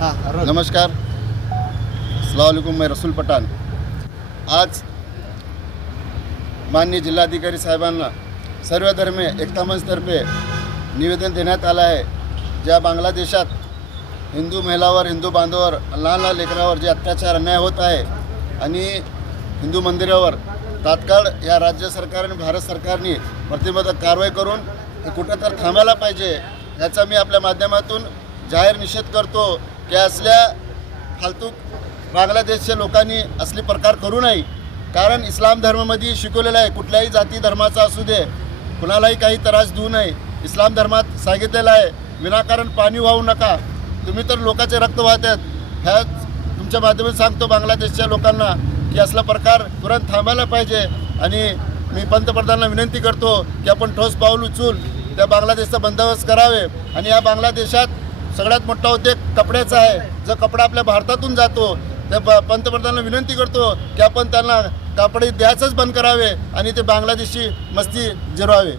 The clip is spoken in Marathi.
हां नमस्कार. सलामकुम मैं रसूल पठाण आज माननीय जिल्हाधिकारी साहेबांना सर्व धर्मे एकता मंचतर्फे निवेदन देण्यात आलं आहे. ज्या बांगलादेशात हिंदू महिलावर हिंदू बांधवावर लहान लहान लेकरावर जे अत्याचार अन्याय होत आहे आणि हिंदू मंदिरावर तात्काळ या राज्य सरकार आणि भारत सरकारने प्रतिबंधक कारवाई करून ते कुठं तर थांबायला पाहिजे याचा मी आपल्या माध्यमातून जाहीर निषेध करतो. की असल्या फालतू बांगलादेशच्या लोकांनी असले प्रकार करू नये. कारण इस्लाम धर्मामध्ये शिकवलेलं आहे कुठल्याही जाती धर्माचा असू दे कुणालाही काही त्रास देऊ नये. इस्लाम धर्मात सांगितलेलं आहे विनाकारण पाणी वाहू नका. तुम्ही तर लोकांचे रक्त वाहतात ह्याच तुमच्या माध्यमात सांगतो बांगलादेशच्या लोकांना की असला प्रकार तुरंत थांबायला पाहिजे. आणि मी पंतप्रधानांना विनंती करतो की आपण ठोस पाऊल उचलून त्या बांगलादेशचा बंदोबस्त करावे. आणि या बांगलादेशात सगळ्यात मोठा उद्योग कपड्याचा आहे. जो कपडा आपल्या भारतातून जातो त्या प पंतप्रधानांना विनंती करतो की आपण त्यांना कापडे द्यायचंच बंद करावे आणि ते बांगलादेशी मस्ती जिरवावे.